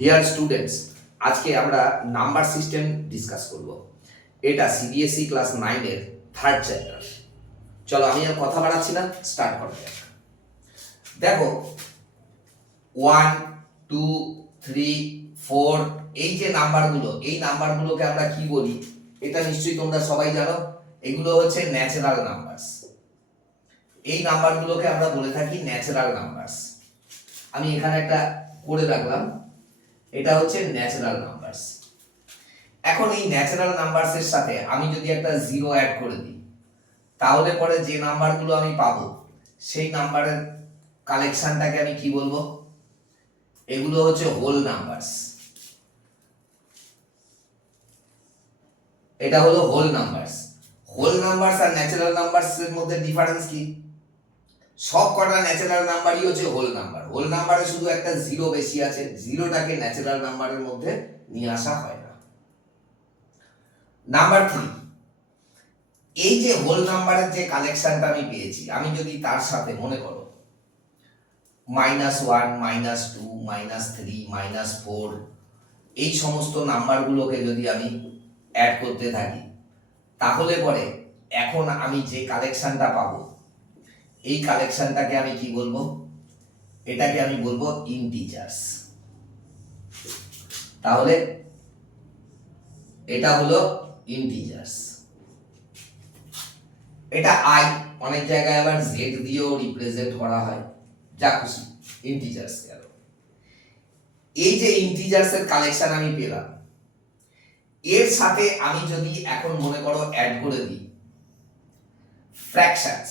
Dear students, আজকে আমরা number system discuss করব। এটা সিবিএসই ক্লাস 9 এর থার্ড চ্যাপ্টার। চলো আমি আর কথা বাড়াচ্ছি না, স্টার্ট করা যাক। দেখো 1 2 3 4 এই যে নাম্বারগুলো, এই নাম্বারগুলোকে আমরা কি বলি এটা নিশ্চয়ই তোমরা সবাই জানো। এগুলো হচ্ছে ন্যাচারাল নাম্বারস। এই নাম্বারগুলোকে আমরা বলে থাকি ন্যাচারাল নাম্বারস। আমি এখানে একটা করে রাখলাম, এটা হচ্ছে ন্যাচারাল নাম্বারস। এখন এই ন্যাচারাল নাম্বারস এর সাথে আমি যদি একটা জিরো অ্যাড করে দিই, তাহলে পরে যে নাম্বারগুলো আমি পাবো সেই নাম্বারের কালেকশনটাকে আমি কি বলবো? এগুলো হচ্ছে হোল নাম্বারস। এটা হলো হোল নাম্বারস। হোল নাম্বারস আর ন্যাচারাল নাম্বারস এর মধ্যে ডিফারেন্স কি? সব কটা ন্যাচারাল নাম্বারই হচ্ছে হোল নাম্বার। হোল নাম্বারে শুধু একটা জিরো বেশি আছে, জিরোটাকে ন্যাচারাল নাম্বারের মধ্যে নিয়ে আসা হয় না। নাম্বার 3, এই যে হোল নাম্বারের যে কালেকশনটা আমি পেয়েছি, আমি যদি তার সাথে মনে করো -1 -2 -3 -4 এই সমস্ত নাম্বারগুলোকে যদি আমি অ্যাড করতে থাকি, তাহলে পরে এখন আমি যে কালেকশনটা পাবো এই কালেকশনটাকে আমি কি বলবো? এটাকে আমি বলবো ইন্টিজার্স। তাহলে এটা হলো ইন্টিজার্স। এটা আই, অনেক জায়গায় আবার জেড দিয়েও রিপ্রেজেন্ট করা হয়, যা খুশি, ইন্টিজার্স গেল। এই যে ইন্টিজার্স এর কালেকশন আমি পেলাম, এর সাথে আমি যদি এখন মনে করো অ্যাড করে দিই fractions,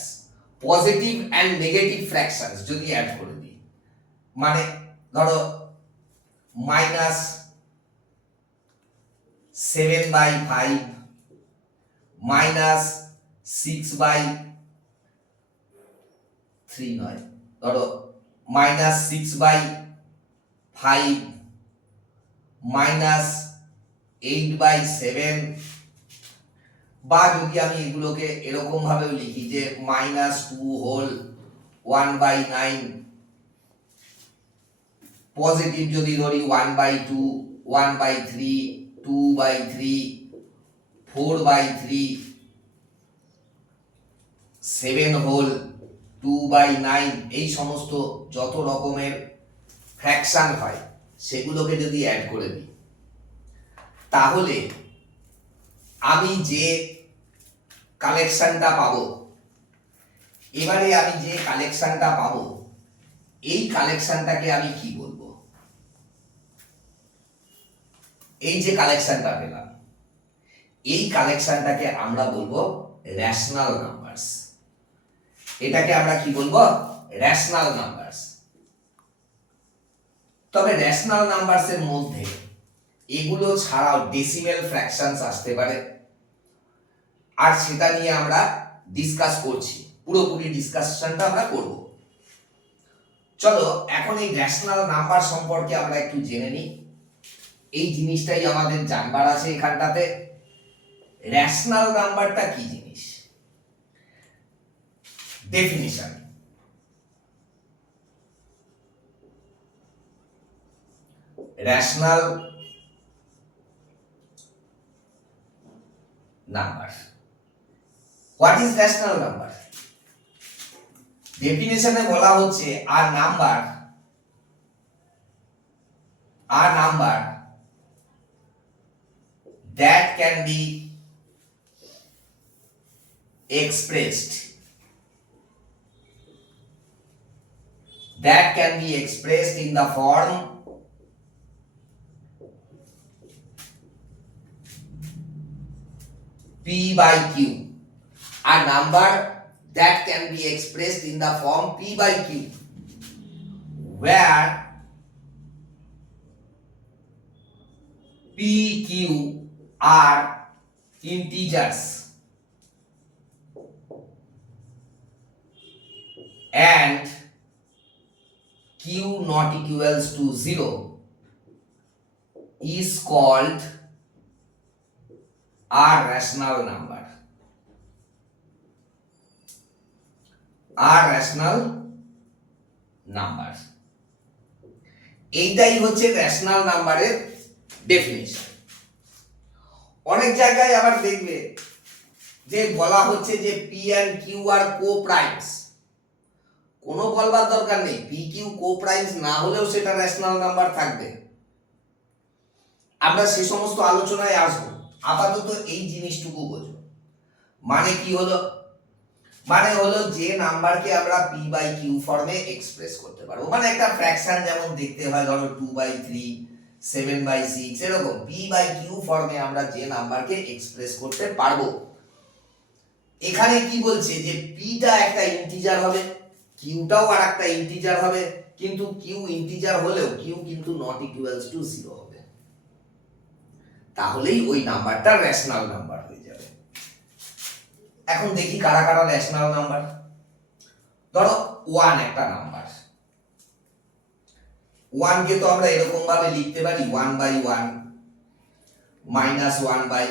positive and negative fractions যদি অ্যাড করে দিই, মানে ধরো -7/5 -6/3 নয়, ধরো -6/5 -8/7, বা যদি আমি এগুলোকে এরকম ভাবেও লিখি যে -2/1/9, পজিটিভ যদি ধরি 1/2 1/3 2/3 4/3 7/2/9, এই সমস্ত যত রকমের ফ্র্যাকশন হয় সেগুলোকে যদি অ্যাড করে দিই, তাহলে আমি যে কালেকশনটা পাবো, এবারে আমি যে কালেকশনটা পাবো এই কালেকশনটাকে আমি কি বলবো? এই যে কালেকশনটা পেলাম এই কালেকশনটাকে আমরা বলবো রেশনাল নাম্বারস। এটাকে আমরা কি বলবো? Rational numbers. তবে রেশনাল নাম্বারস এর মধ্যে এগুলো ছাড়াও ডেসিমেল ফ্র্যাকশনস আসতে পারে, আর সেটা নিয়ে আমরা ডিসকাস করছি, পুরোপুরি ডিসকাশনটা আমরা করব। চলো এখন এই রেশনাল নাম্বার সম্পর্কে আমরা একটু জেনে নিই। এই জিনিসটাই আমাদের জানবার আছে এখানটাতে। রেশনাল নাম্বারটা কি জিনিস? Definition: rational number. What is rational number? ডেফিনিশনে বলা হচ্ছে আর number that can be expressed in the form p by q. A number that can be expressed in the form p by q, where p, q are integers and q not equals to 0 is called a rational number. A rational number. এইটাই হচ্ছে rational নাম্বারের definition. অনেক জায়গায় আবার দেখবে যে বলা হচ্ছে যে P and Q are coprimes. কোনো বলবার দরকার নেই, পি কিউ কো প্রাইমস না হলেও সেটা রেশনাল নাম্বার থাকবে। আমরা সে সমস্ত আলোচনায় আসবো, আপাতত এই জিনিসটুকু বোঝো। মানে কি হলো? মানে হলো যে নাম্বারকে আমরা পি বাই কিউ ফর্মে এক্সপ্রেস করতে পারবো, মানে একটা ফ্র্যাকশন যেমন দেখতে হয়, ধরো 2/3, 7/6, এরকম পি বাই কিউ ফর্মে আমরা যে নাম্বারকে এক্সপ্রেস করতে পারবো। এখানে কি বলছে যে পিটা একটা ইন্টিজার হবে, কিউটাও আর একটা ইন্টিজার হবে, কিন্তু কিউ ইন্টিজার হলেও কিউ কিন্তু নট ইকুয়ালস টু 0 হবে। তাহলেই ওই নাম্বারটা রেশনাল নাম্বার হয়ে যাবে। এখন দেখি কারা কারা রেশনাল নাম্বার। ধরো 1 একটা নাম্বার। 1 কে তো আমরা এরকম ভাবে লিখতে পারি 1/1 -1 by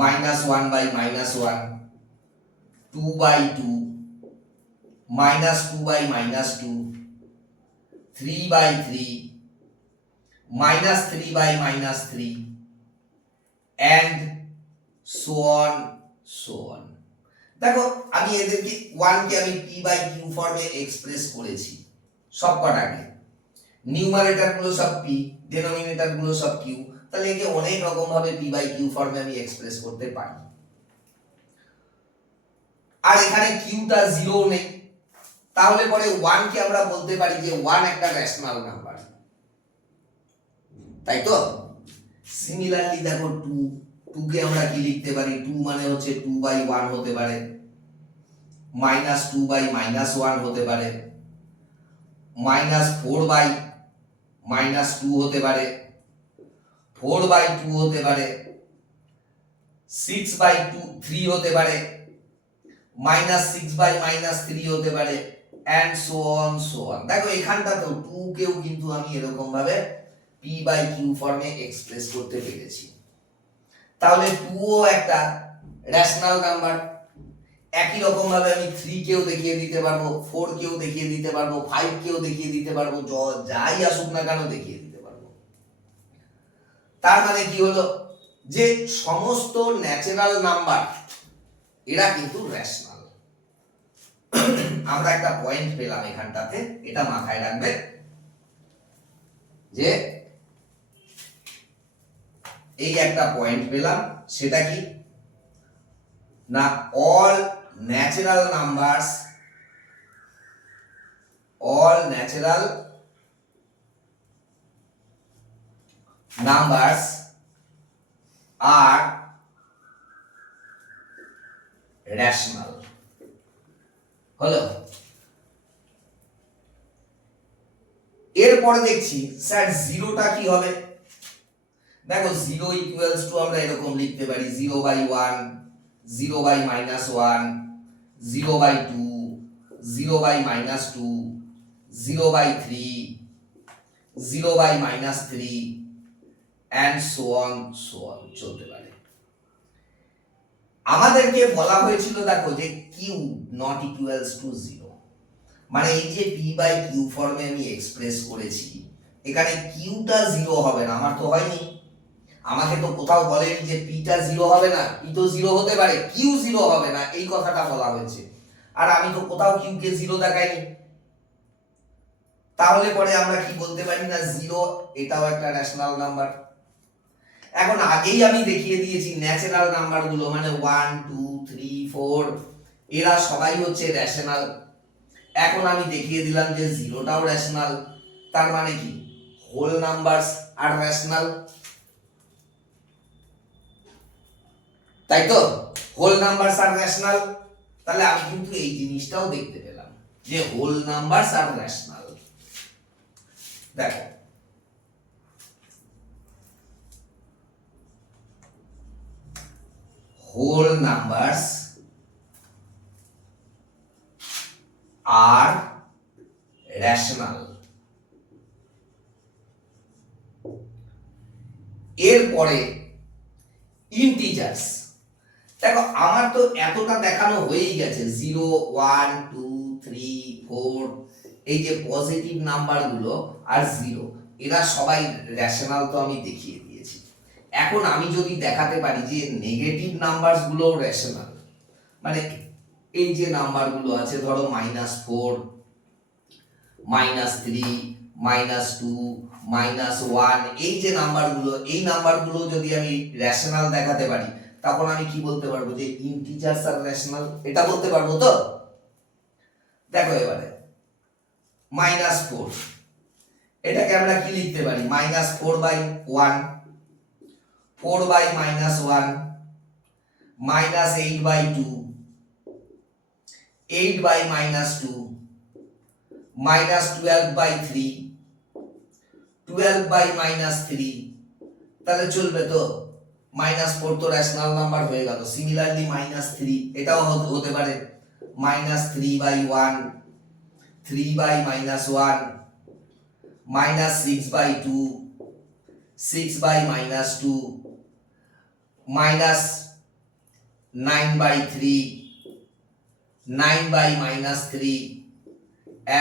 -1 by -1, 2/2 -2 by -2, 3/3 -3 by -3, and so on so on. দেখো আমি এদেরকে 1 কে আমি p বাই q ফর্মে এক্সপ্রেস করেছি সবকটাকে, নিউমারেটর গুলো সব p, ডেনোমিনেটর গুলো সব q, তাহলে একে অনেক রকম ভাবে p বাই q ফর্মে আমি এক্সপ্রেস করতে পারি। আর এখানে q টা 0 নেই, তাহলে পরে 1 কে আমরা বলতে পারি যে 1 একটা রেশনাল নাম্বার, তাই তো? সিমিলারলি দেখো 2 কে আমরা কি লিখতে পারি? 2 মানে হচ্ছে 2/1 হতে পারে, -2 বাই -1 হতে পারে, -4 বাই -2 হতে পারে, 4/2 হতে পারে, 6/3 হতে পারে, -6 বাই -3 হতে পারে, and so on so on. দেখো এখানটা তো 2 কেও কিন্তু আমি এরকম ভাবে p বাই q ফর্মে এক্সপ্রেস করতে পেরেছি। তাহলে 2 ও একটা রেশনাল নাম্বার। একই রকম ভাবে আমি 3 কেও দেখিয়ে দিতে পারবো, 4 কেও দেখিয়ে দিতে পারবো, 5 কেও দেখিয়ে দিতে পারবো, যাই আসুক না কেন দেখিয়ে দিতে পারবো। তার মানে কি হলো? যে সমস্ত ন্যাচারাল নাম্বার এরা কিন্তু রেশনাল। আমরা একটা পয়েন্ট পেলাম এখানটাতে, এটা মাথায় রাখবে যে এই একটা পয়েন্ট পেলাম, সেটা কি না, all natural numbers are rational। হলো? এরপরে দেখছি স্যার জিরোটা কি হবে। দেখো 0 ইকুয়ালস টু আমরা এরকম লিখতে পারি 0/1, 0/-1, 0/2, 0/-2, 0/3, 0/-3, and so on চলতে পারে। আমাদেরকে বলা হয়েছিল দেখো যে q নট ইকুয়ালস টু 0, মানে এই যে p বাই q ফর্মে আমি এক্সপ্রেস করেছি, এখানে q টা 0 হবে না। আমার তো হয়নি, আমাকে তো কোথাও বলেনি যে p টা 0 হবে না, p তো 0 হতে পারে, q 0 হবে না, এই কথাটা বলা হয়েছে। আর আমি তো কোথাও q কে 0 দেখাইনি। তাহলে পরে আমরা কি বলতে পারি না 0 এটাও একটা রেশনাল নাম্বার। এখন আগেই আমি দেখিয়ে দিয়েছি ন্যাচারাল নাম্বার গুলো, মানে 1 2 3 4 এরা সবাই হচ্ছে রেশনাল। এখন আমি দেখিয়ে দিলাম যে 0টাও রেশনাল, তার মানে কি হোল নাম্বারস আর রেশনাল, তাই তো? হোল নাম্বারস আর রেশনাল। তাহলে আমি কিন্তু এই জিনিসটাও দেখতে পেলাম যে হোল নাম্বারস আর রেশনাল। দেখো whole numbers are rational। এরপরে ইন্টিজার্স। দেখো আমার তো এতটা দেখানো হয়েই গেছে, 0 1 2 3 4 এই যে পজিটিভ নাম্বারগুলো আর জিরো, এরা সবাই রেশনাল, তো আমি দেখিয়ে দিয়েছি। এখন আমি যদি দেখাতে পারি যে নেগেটিভ নাম্বারগুলো রেশনাল, মানে এই যে নাম্বারগুলো আছে ধরো -4, -3, -2, -1, এই যে নাম্বারগুলো, এই নাম্বারগুলো যদি আমি রেশনাল দেখাতে পারি, তখন আমি কি বলতে পারবো যে ইন্টিজারস আর রেশনাল, এটা বলতে পারবো তো। দেখো এবারে -4, এটাকে আমরা কি লিখতে পারি? -4/1, 4/-1, -8/2, 8/-2, -12/3, 12/-3, তাহলে চলবে তো? -4 তো রেশনাল নাম্বার হয়ে গেল। সিমিলারলি -3 এটাও হতে পারে -3/1, 3/-1, -6/2, 6/-2, -9/3, 9/-3,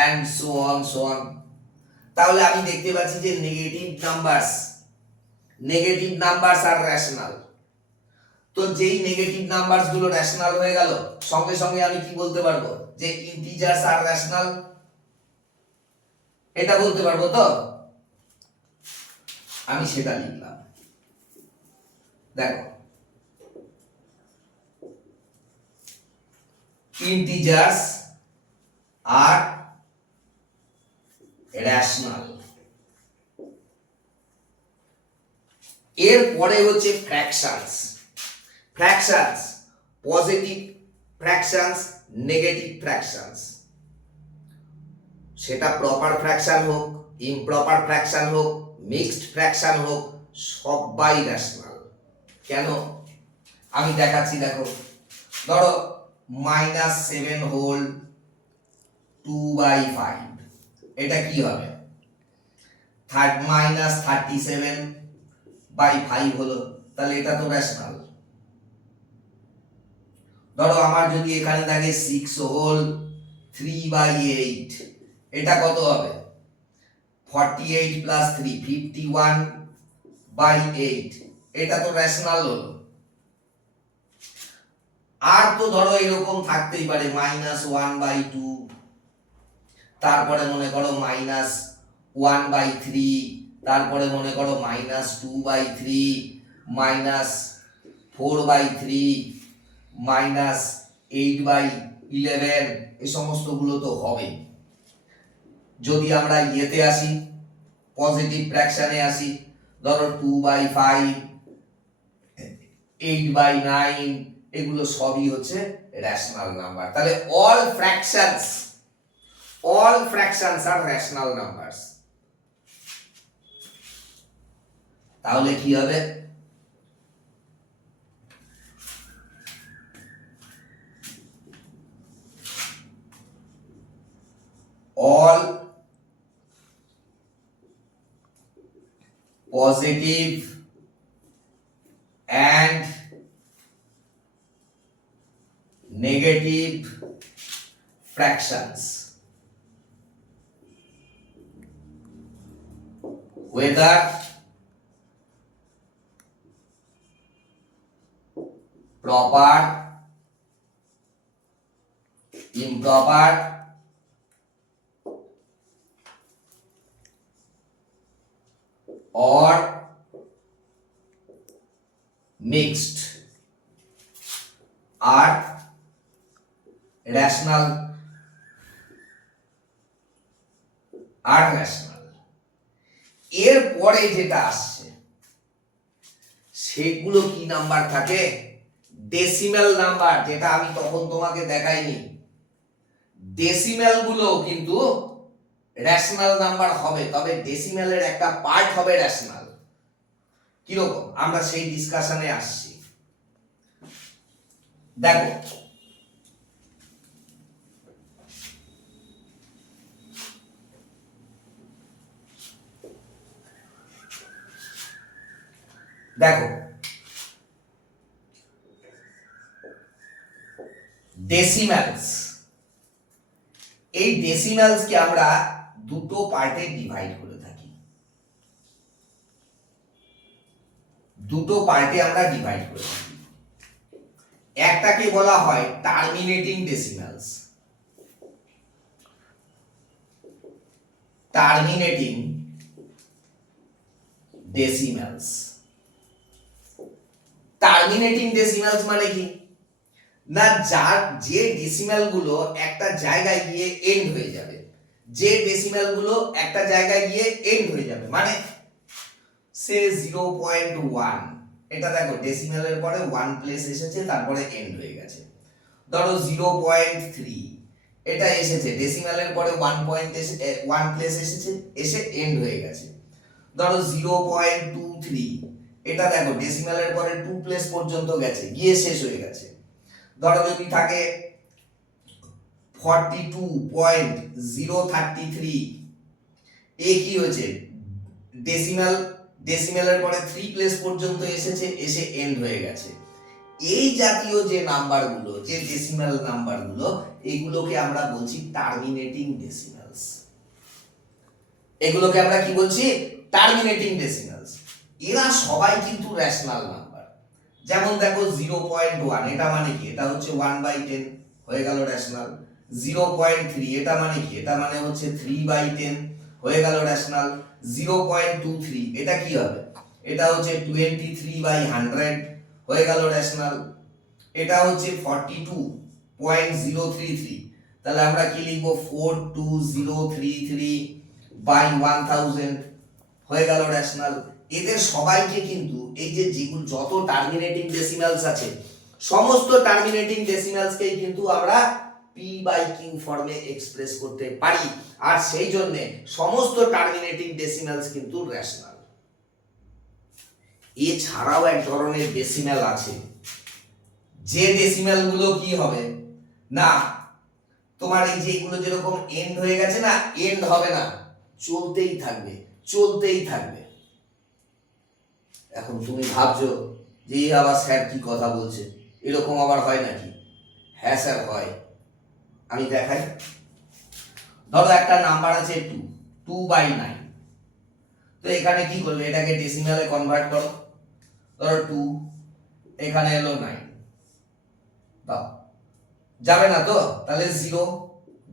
and so on so on. তাহলে আমি দেখতে পাচ্ছি যে নেগেটিভ নাম্বারস আর রেশনাল। তো যেই নেগেটিভ নাম্বারস গুলো রেশনাল হয়ে গেল, সঙ্গে সঙ্গে আমি কি বলতে পারবো? যে ইন্টিজারস আর রেশনাল, এটা বলতে পারবো তো। আমি সেটা লিখলাম। দেখো, ইন্টিজারস আর রেশনাল। এর পরে হচ্ছে fractions, positive fractions, negative fractions. সেটা প্রপার ফ্র্যাকশন হোক, ইমপ্রপার ফ্র্যাকশন হোক, মিক্সড ফ্র্যাকশন হোক, সবাই রেশনাল। কেন? আমি দেখাচ্ছি। দেখো, ধরো -7 হোল 2/5, এটা কি হবে? -37/5 হলো, তাহলে এটা তো রেশনাল। ধরো আমার যদি এখানে থাকে 6 হোল 3/8, এটা কত হবে? 48 + 3, 51/8, এটা তো রেশনাল হলো। আর তো ধরো এরকম থাকতেই পারে -1/2, তারপরে মনে করো -1/3, তারপরে মনে করো -2/3, -4/3, -8/11, এই সমস্ত গুলো তো হবেই। যদি আমরা ইয়েতে আসি, পজিটিভ ফ্র্যাকশনে আসি, ধরো 2/5, 8/9, এগুলো সবই হচ্ছে রেশনাল নাম্বার। তাহলে all fractions are rational numbers. তাহলে কি হবে? all positive and negative fractions, whether proper, improper, or mixed, are rational. এর পরে যেটা আসছে সেগুলো কি নাম্বার থাকে? ডেসিমাল নাম্বার, যেটা আমি তখন তোমাকে দেখাইনি। ডেসিমাল গুলো কিন্তু রেশনাল নাম্বার হবে, তবে ডেসিমালের একটা পার্ট হবে রেশনাল। কিরকম? আমরা সেই ডিসকাশনে আসছি। দেখো, ডেসিমালস, এই ডেসিমালসকে আমরা দুটো পার্টে ডিভাইড করে থাকি, দুটো পার্টে আমরা ডিভাইড করে থাকি। একটাকে বলা হয় terminating decimals, terminating decimals. Terminating decimals মানে কি না, যার যে ডেসিমাল গুলো একটা জায়গায় গিয়ে এন্ড হয়ে যাবে, যে ডেসিমাল গুলো একটা জায়গায় গিয়ে এন্ড হয়ে যাবে, মানে সে 0.1, এটা দেখো ডেসিমালের পরে 1 প্লেস এসেছে, তারপরে এন্ড হয়ে গেছে। ধরো 0.3, এটা এসেছে ডেসিমালের পরে 1 প্লেস এসেছে, এসে এন্ড হয়ে গেছে। ধরো 0.23, এটা দেখো ডেসিমালের পরে 2 প্লেস পর্যন্ত গেছে, গিয়ে শেষ হয়ে গেছে। ধরো যদি থাকে 42.033, এ কি হয়েছে, ডেসিমালের পরে 3 প্লেস পর্যন্ত এসেছে, এসে এন্ড হয়ে গেছে। এই জাতীয় যে নাম্বারগুলো, যে ডেসিমাল নাম্বারগুলো, এগুলোকে আমরা বলছি টার্মিনেটিং ডেসিমালস। এগুলোকে আমরা কি বলছি, টার্মিনেটিং ডেসিমালস। এরা সবাই কিন্তু রেশনাল নাম্বার। যেমন দেখো 0.1, এটা মানে কি, এটা হচ্ছে 1/10, হয়ে গেল রেশনাল। 0.3, এটা মানে কি, এটা মানে হচ্ছে 3/10, হয়ে গেল রেশনাল। 0.23, এটা কি হবে, এটা হচ্ছে 23/100, হয়ে গেল রেশনাল। এটা হচ্ছে 42.033, তাহলে আমরা কি লিখবো, 42033/1000, হয়ে গেল রেশনাল। এদের সবাইকে কিন্তু এই যে যেগুলো যত টার্মিনেটিং ডেসিমালস আছে, সমস্ত টার্মিনেটিং ডেসিমালসকেই কিন্তু আমরা p/q ফর্মে এক্সপ্রেস করতে পারি, আর সেই জন্য সমস্ত টার্মিনেটিং ডেসিমালস কিন্তু রেশনাল। এছাড়াও এক ধরনের ডেসিমাল আছে, যে ডেসিমাল গুলো কি হবে না, তোমার এই যে এগুলো যেরকম এন্ড হয়ে গেছে না, এন্ড হবে না, চলতেই থাকবে, চলতেই থাকবে। এখন তুমি ভাবছো যে আবার স্যার কি কথা বলছে, এরকম আবার হয় নাকি? হ্যাঁ স্যার হয়, আমি দেখাই। ধরো একটা নাম্বার আছে 2/9, তো এখানে কি করবে, এটাকে ডেসিমালে কনভার্ট করো। ধরো 2, এখানে এলো 9, দাও, যাবে না তো, তাহলে 0,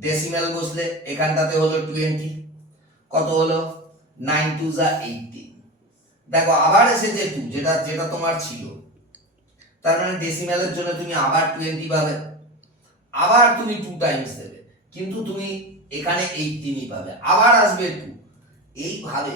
ডেসিমাল বসলে এখানটাতে হলো 20, কত হলো, 9 2 যা 18। দেখো আবার এসেছে 2, যেটা যেটা তোমার ছিল, তার মানে ডেসিমালের জন্য তুমি আবার 20 পাবে, আবার তুমি 2 টাইমস দেবে, কিন্তু তুমি এখানে 18ই পাবে, আবার আসবে 2। এইভাবে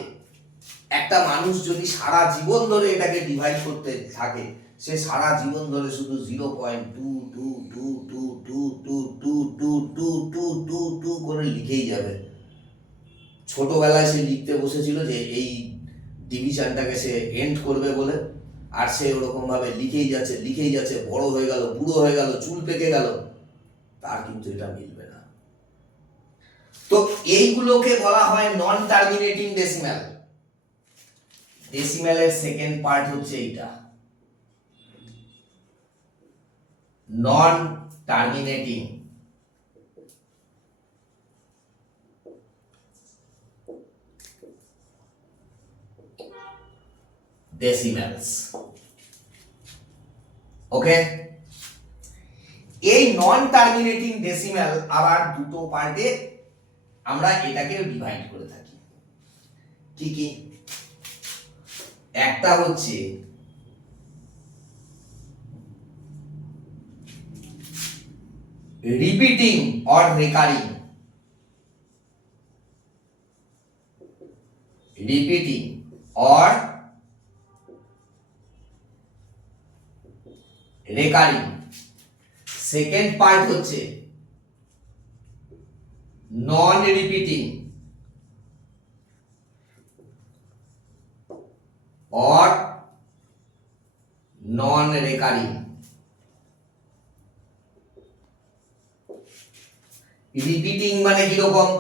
একটা মানুষ যদি সারা জীবন ধরে এটাকে ডিভাইড করতে থাকে, সে সারা জীবন ধরে শুধু 0.22222222222 করে লিখেই যাবে। ছোটবেলায় সে লিখতে বসেছিল যে এই ডিভিশনটাকে সে এন্ড করবে বলে, আর সে ওরকম ভাবে লিখেই যাচ্ছে, বড় হয়ে গেল, বুড়ো হয়ে গেল, চুল পেকে গেল, তার কিন্তু এটা মিলবে না। তো এইগুলোকে বলা হয় নন টার্মিনেটিং ডেসিমাল। ডেসিমালের সেকেন্ড পার্ট হচ্ছে এইটা, নন টার্মিনেটিং ডেসিমালস। ওকে, এই নন টার্মিনেটিং ডেসিমাল আবার দুটো পার্টে আমরা এটাকে ডিভাইড করে থাকি। কি কি? একটা হচ্ছে repeating or recurring, repeating or recurring. Second part হচ্ছে non repeating or non recurring. Repeating মানে কিরকম?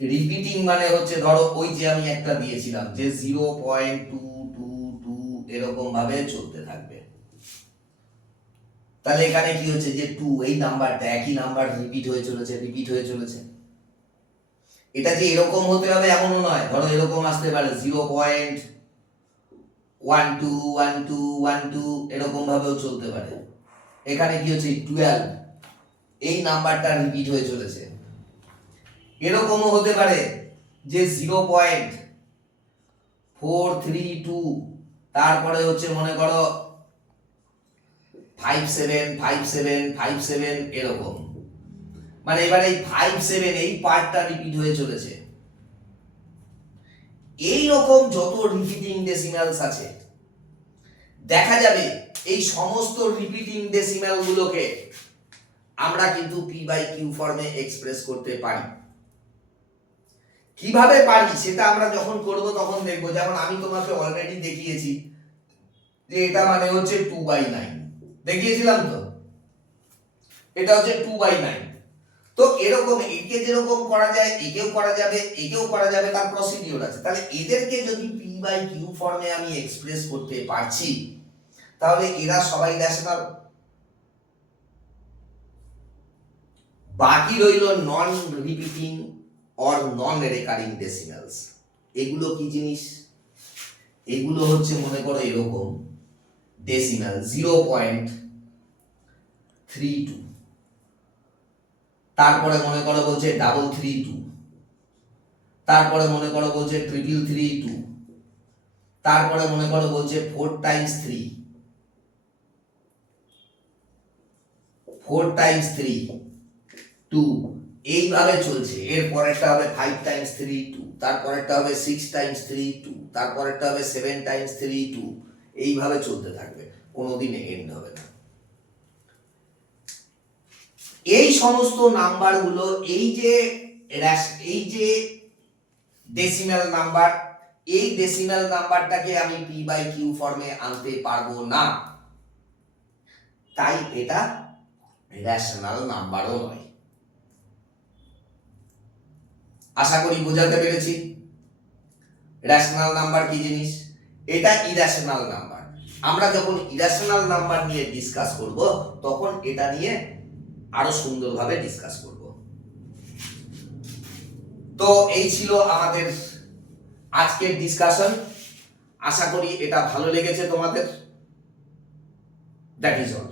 রিপিটিং মানে হচ্ছে ধরো ওই যে আমি একটা দিয়েছিলাম যে 0.222 এরকম ভাবে চলতে থাকবে, তাহলে এখানে কি হচ্ছে যে 2 এই নাম্বারটা একই নাম্বার রিপিট হয়ে চলেছে। এটা যে এরকম হতে হবে এমনও নয়, ধরো এরকম আসতে পারে 0.121212 এরকম ভাবেও চলতে পারে। এখানে কি হচ্ছে 12 এই নাম্বারটা রিপিট হয়ে চলেছে। এরকমও হতে পারে যে 0.432 তারপরে হচ্ছে মনে করো 575757 এরকম, মানে এবার এই 57 এই পার্টটা রিপিট হয়ে চলেছে। এই রকম যত রিপিটিং ডেসিমালস আছে দেখা যাবে এই সমস্ত রিপিটিং ডেসিমাল গুলোকে আমরা কিন্তু পি বাই কিউ ফর্মে এক্সপ্রেস করতে পারি। কিভাবে পারি সেটা আমরা যখন করব তখন দেখব। যেমন আমি তোমাকে অলরেডি দেখিয়েছি যে এটা মানে হচ্ছে 2/9, দেখিয়েছিলাম তো, এটা হচ্ছে 2/9। তো এরকম একে যেরকম করা যায় একেও করা যাবে, একেও করা যাবে, তার প্রসিডিওর আছে। তাহলে এদেরকে যদি পি বাই কিউ ফর্মে আমি এক্সপ্রেস করতে পারছি তাহলে এরা সবাই রেশনাল। বাকি রইল non repeating or non recurring decimals. এগুলো কি জিনিস? এগুলো হচ্ছে মনে করো এরকম ডেসিমাল 0.32, তারপরে মনে করো বলছে 332, তারপরে মনে করো বলছে 3332, তারপরে মনে করো বলছে 4 times 3, 4 times 3 2, এইভাবে চলছে। এর পরেরটা হবে 5 times 3 2, তারপরেরটা হবে 6 times 3 2, তারপরেরটা হবে 7 times 3 2, এইভাবে চলতে থাকবে, কোনোদিন এন্ড হবে না। এই সমস্ত নাম্বারগুলো এই যে ডেসিমাল নাম্বার, এই ডেসিমাল নাম্বারটাকে আমি পি বাই কিউ ফর্মে আনতে পারবো না, তাই এটা রেশনাল নাম্বারও নয়। আশা করি বোঝাতে পেরেছি রেশনাল নাম্বার কি জিনিস। এটা ইরেশনাল নাম্বার। আমরা যখন ইরেশনাল নাম্বার নিয়ে ডিসকাস করব তখন এটা নিয়ে আরো সুন্দরভাবে ডিসকাস করব। তো এই ছিল আমাদের আজকের ডিসকাশন। আশা করি এটা ভালো লেগেছে তোমাদের। That is all.